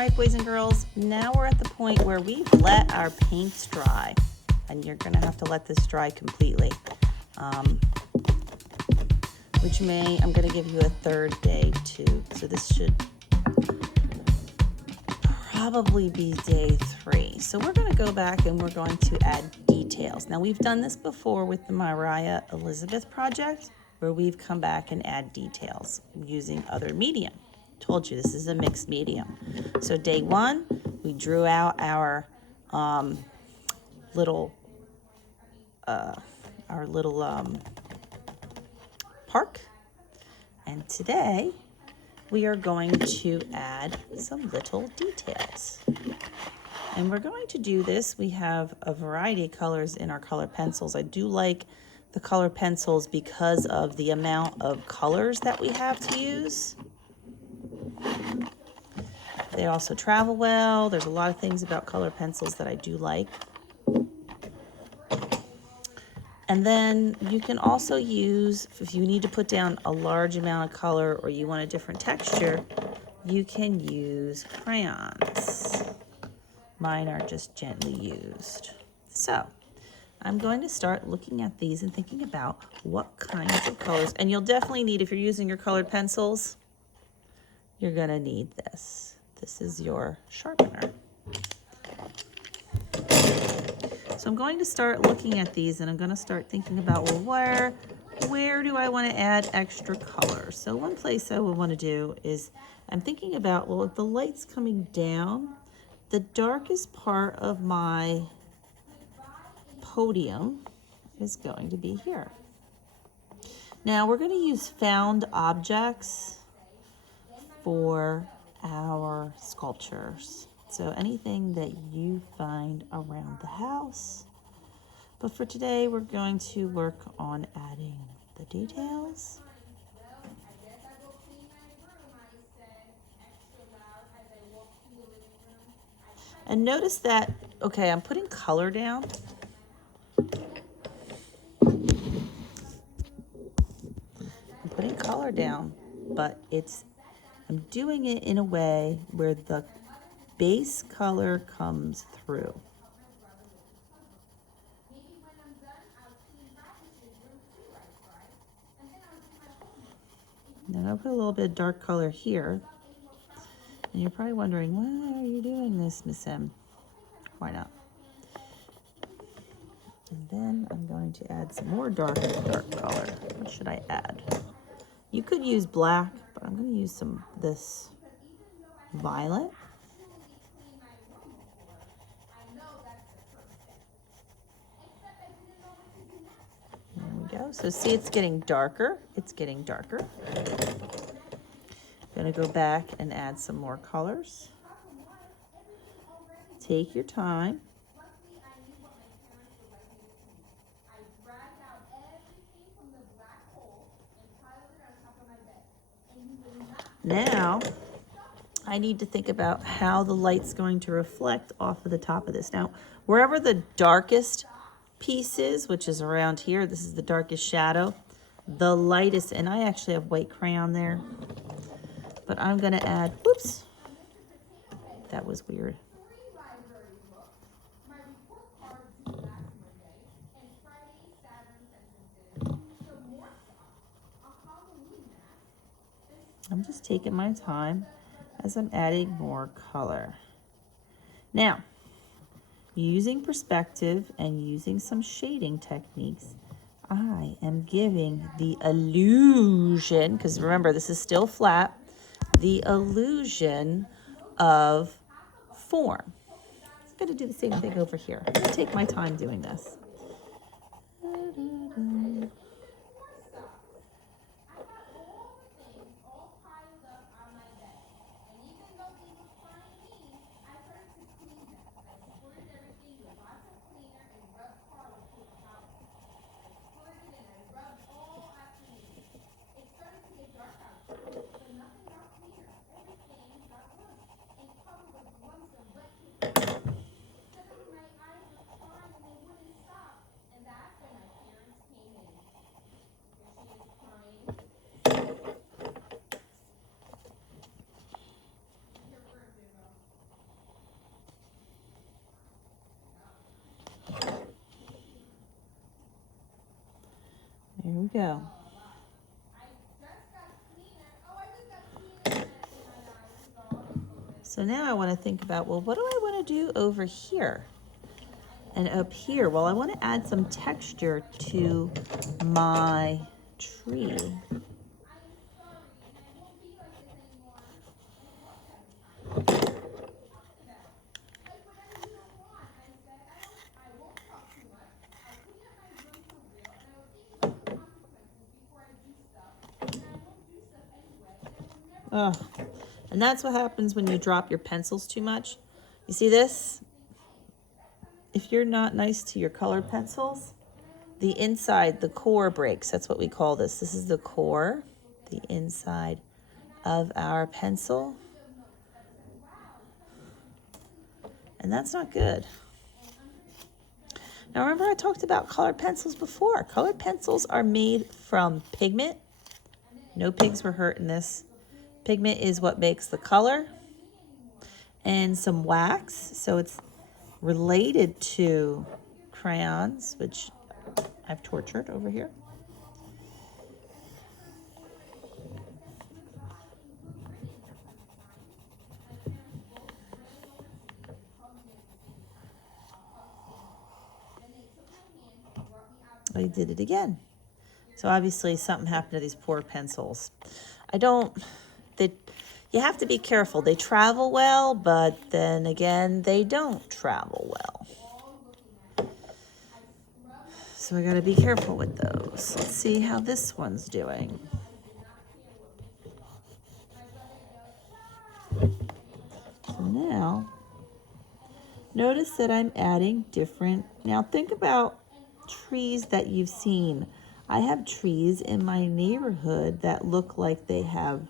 right, boys and girls, now we're at the point where we've let our paints dry, and you're gonna have to let this dry completely. I'm gonna give you a third day too. So this should probably be day 3. So we're gonna go back and we're going to add details. Now we've done this before with the Mariah Elizabeth project, where we've come back and add details using other medium. Told you this is a mixed medium. So day 1, we drew out our little park. And today we are going to add some little details. And we're going to do this. We have a variety of colors in our color pencils. I do like the color pencils because of the amount of colors that we have to use. They also travel well. There's a lot of things about color pencils that I do like. And then you can also use, if you need to put down a large amount of color or you want a different texture, you can use crayons. Mine are just gently used. So I'm going to start looking at these and thinking about what kinds of colors, and you'll definitely need, if you're using your colored pencils, you're gonna need this. This is your sharpener. So I'm going to start looking at these and I'm going to start thinking about, well, where do I want to add extra color? So one place I would want to do is, I'm thinking about, well, if the light's coming down, the darkest part of my podium is going to be here. Now we're going to use found objects for our sculptures. So anything that you find around the house. But for today, we're going to work on adding the details. And notice that, okay, I'm putting color down. I'm putting color down, but I'm doing it in a way where the base color comes through. Now I'll put a little bit of dark color here. And you're probably wondering, why are you doing this, Miss M? Why not? And then I'm going to add some more dark color. What should I add? You could use black, but I'm going to use this violet. There we go. So see, it's getting darker. It's getting darker. I'm going to go back and add some more colors. Take your time. Now, I need to think about how the light's going to reflect off of the top of this. Now, wherever the darkest piece is, which is around here, this is the darkest shadow, the lightest, and I actually have white crayon there, but I'm going to add, whoops, that was weird. I'm just taking my time as I'm adding more color. Now, using perspective and using some shading techniques, I am giving the illusion, because remember, this is still flat, the illusion of form. I'm going to do the same thing over here. I'm going to take my time doing this. go. So now I want to think about, well, what do I want to do over here and up here? Well, I want to add some texture to my tree. Oh, and that's what happens when you drop your pencils too much. You see this? If you're not nice to your colored pencils, the inside, the core breaks. That's what we call this. This is the core, the inside of our pencil. And that's not good. Now remember I talked about colored pencils before. Colored pencils are made from pigment. No pigs were hurt in this. Pigment is what makes the color, and some wax. So it's related to crayons, which I've tortured over here. I did it again. So obviously something happened to these poor pencils. You have to be careful. They travel well, but then again, they don't travel well. So I gotta be careful with those. Let's see how this one's doing. So now, notice that I'm adding different, now think about trees that you've seen. I have trees in my neighborhood that look like they have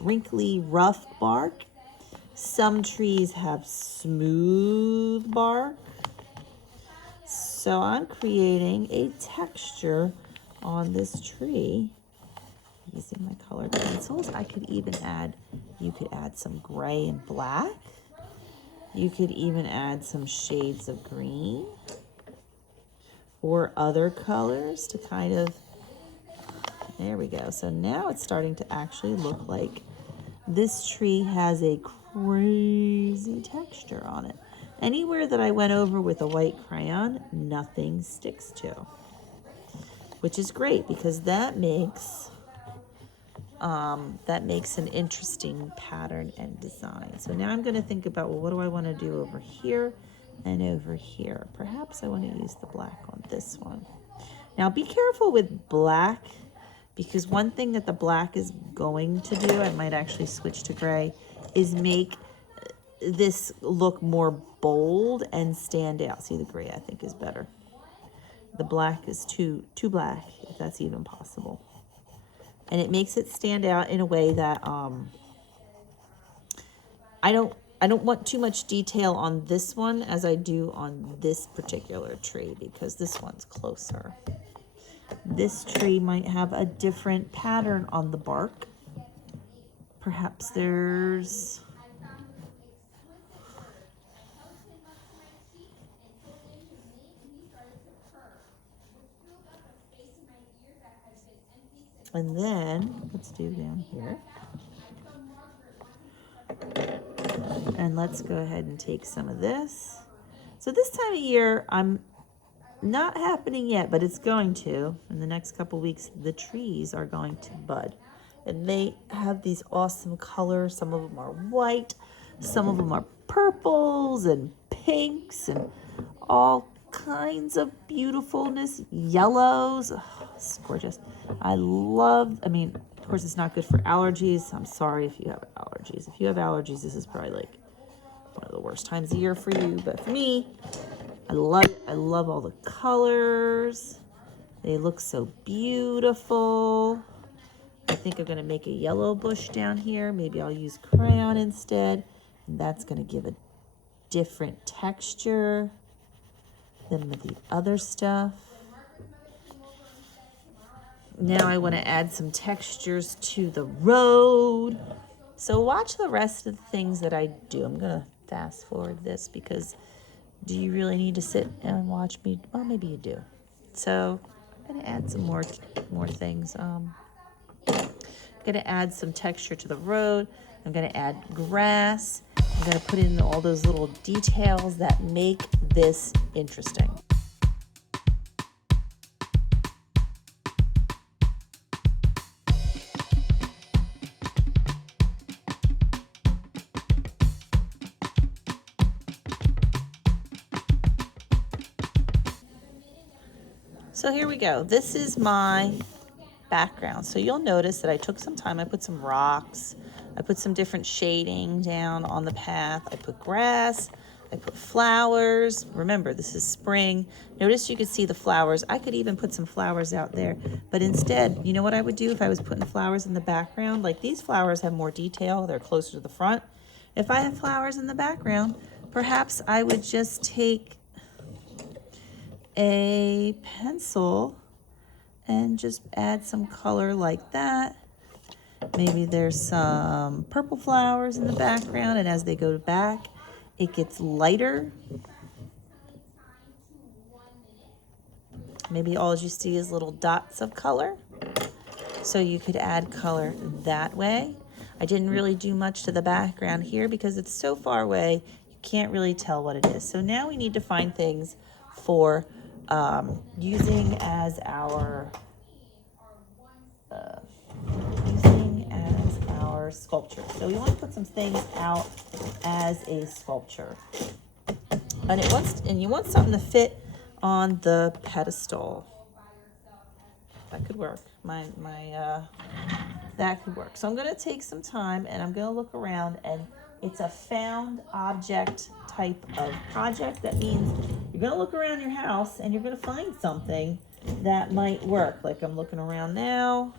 wrinkly, rough bark. Some trees have smooth bark. So I'm creating a texture on this tree using my colored pencils. I could even add, you could add some gray and black. You could even add some shades of green or other colors to kind of, there we go. So now it's starting to actually look like this tree has a crazy texture on it. Anywhere that I went over with a white crayon, nothing sticks to, which is great because that makes an interesting pattern and design. So now I'm going to think about, well, what do I want to do over here and over here? Perhaps I want to use the black on this one. Now be careful with black, because one thing that the black is going to do, I might actually switch to gray, is make this look more bold and stand out. See, the gray I think is better. The black is too black, if that's even possible. And it makes it stand out in a way that I don't want too much detail on this one as I do on this particular tree, because this one's closer. This tree might have a different pattern on the bark. Perhaps there's and then let's do down here. And let's go ahead and take some of this. So this time of year, I'm not happening yet, but it's going to. In the next couple weeks, the trees are going to bud. And they have these awesome colors. Some of them are white, some of them are purples and pinks and all kinds of beautifulness, yellows. Oh, it's gorgeous. I mean, of course it's not good for allergies. I'm sorry if you have allergies. If you have allergies, this is probably like one of the worst times of year for you. But for me, I love it. I love all the colors. They look so beautiful. I think I'm gonna make a yellow bush down here. Maybe I'll use crayon instead. And that's gonna give a different texture than the other stuff. Now I want to add some textures to the road. So watch the rest of the things that I do. I'm going to fast forward this because do you really need to sit and watch me? Well, maybe you do. So I'm gonna add some more things. I'm gonna add some texture to the road. I'm gonna add grass. I'm gonna put in all those little details that make this interesting. So here we go. This is my background. So you'll notice that I took some time. I put some rocks. I put some different shading down on the path. I put grass. I put flowers. Remember, this is spring. Notice you could see the flowers. I could even put some flowers out there. But instead, you know what I would do if I was putting flowers in the background? Like these flowers have more detail. They're closer to the front. If I have flowers in the background, perhaps I would just take a pencil and just add some color like that. Maybe there's some purple flowers in the background, and as they go back, it gets lighter. Maybe all you see is little dots of color. So you could add color that way. I didn't really do much to the background here because it's so far away, you can't really tell what it is. So now we need to find things for using as our sculpture. So we want to put some things out as a sculpture, and you want something to fit on the pedestal. That could work. That could work. So I'm going to take some time and I'm going to look around, and it's a found object type of project. That means you're going to look around your house and you're going to find something that might work. Like I'm looking around now.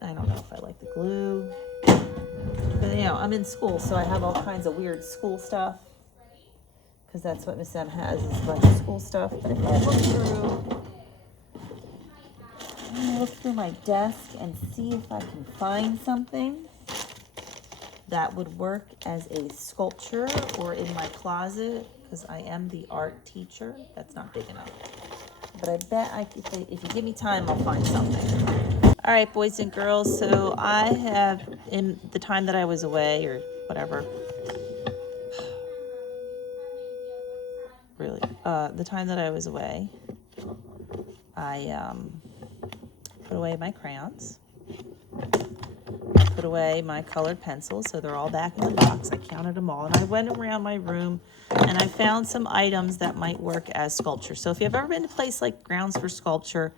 I don't know if I like the glue. But you know, I'm in school, so I have all kinds of weird school stuff. Because that's what Miss M has, is a bunch of school stuff. But if I look through my desk and see if I can find something that would work as a sculpture or in my closet, because I am the art teacher. That's not big enough. But I bet if you give me time, I'll find something. All right, boys and girls, so I have, in the time that I was away or whatever, really, the time that I was away, I put away my crayons, put away my colored pencils, so they're all back in the box. I counted them all, and I went around my room, and I found some items that might work as sculpture. So if you've ever been to a place like Grounds for Sculpture,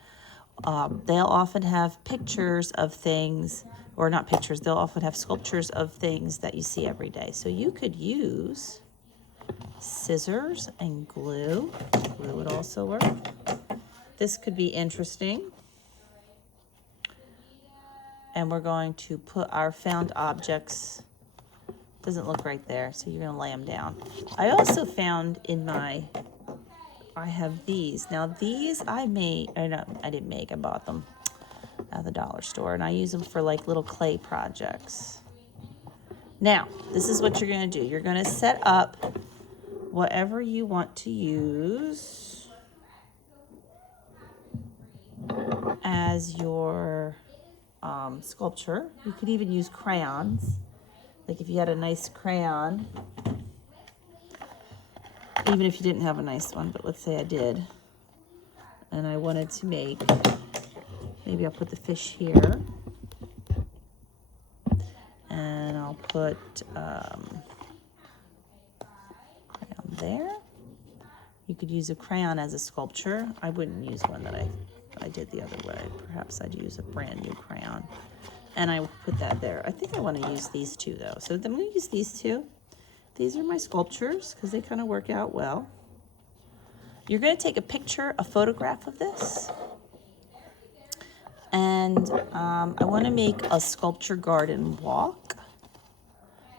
they'll often have pictures of things, or not pictures, they'll often have sculptures of things that you see every day. So you could use scissors and glue. Glue would also work. This could be interesting. And we're going to put our found objects. Doesn't look right there, so you're gonna lay them down. I also found I have these. Now these I didn't make, I bought them at the dollar store, and I use them for like little clay projects. Now, this is what you're gonna do. You're gonna set up whatever you want to use as your sculpture. You could even use crayons. Like if you had a nice crayon, even if you didn't have a nice one, but let's say I did, and I wanted to make, maybe I'll put the fish here, and I'll put crayon there. You could use a crayon as a sculpture. I wouldn't use one that I did the other way. Perhaps I'd use a brand new crayon, and I put that there. I think I want to use these two though, so I'm going to use these two. These are my sculptures because they kind of work out well. You're going to take a photograph of this. And I want to make a sculpture garden walk.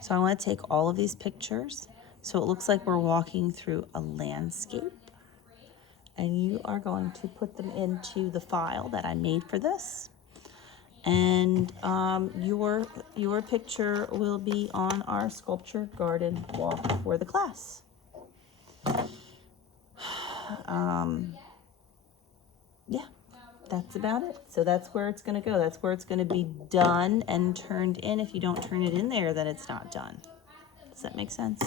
So I want to take all of these pictures so it looks like we're walking through a landscape. And you are going to put them into the file that I made for this. And your picture will be on our sculpture garden walk for the class. that's about it. So that's where it's going to go. That's where it's going to be done and turned in. If you don't turn it in there, then it's not done. Does that make sense?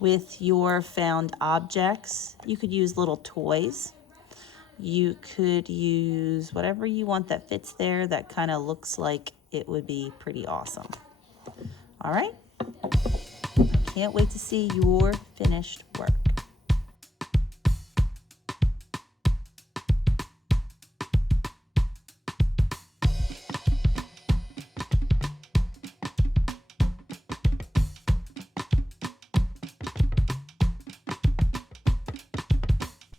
With your found objects, you could use little toys. You could use whatever you want that fits there that kind of looks like it would be pretty awesome. All right? Can't wait to see your finished work.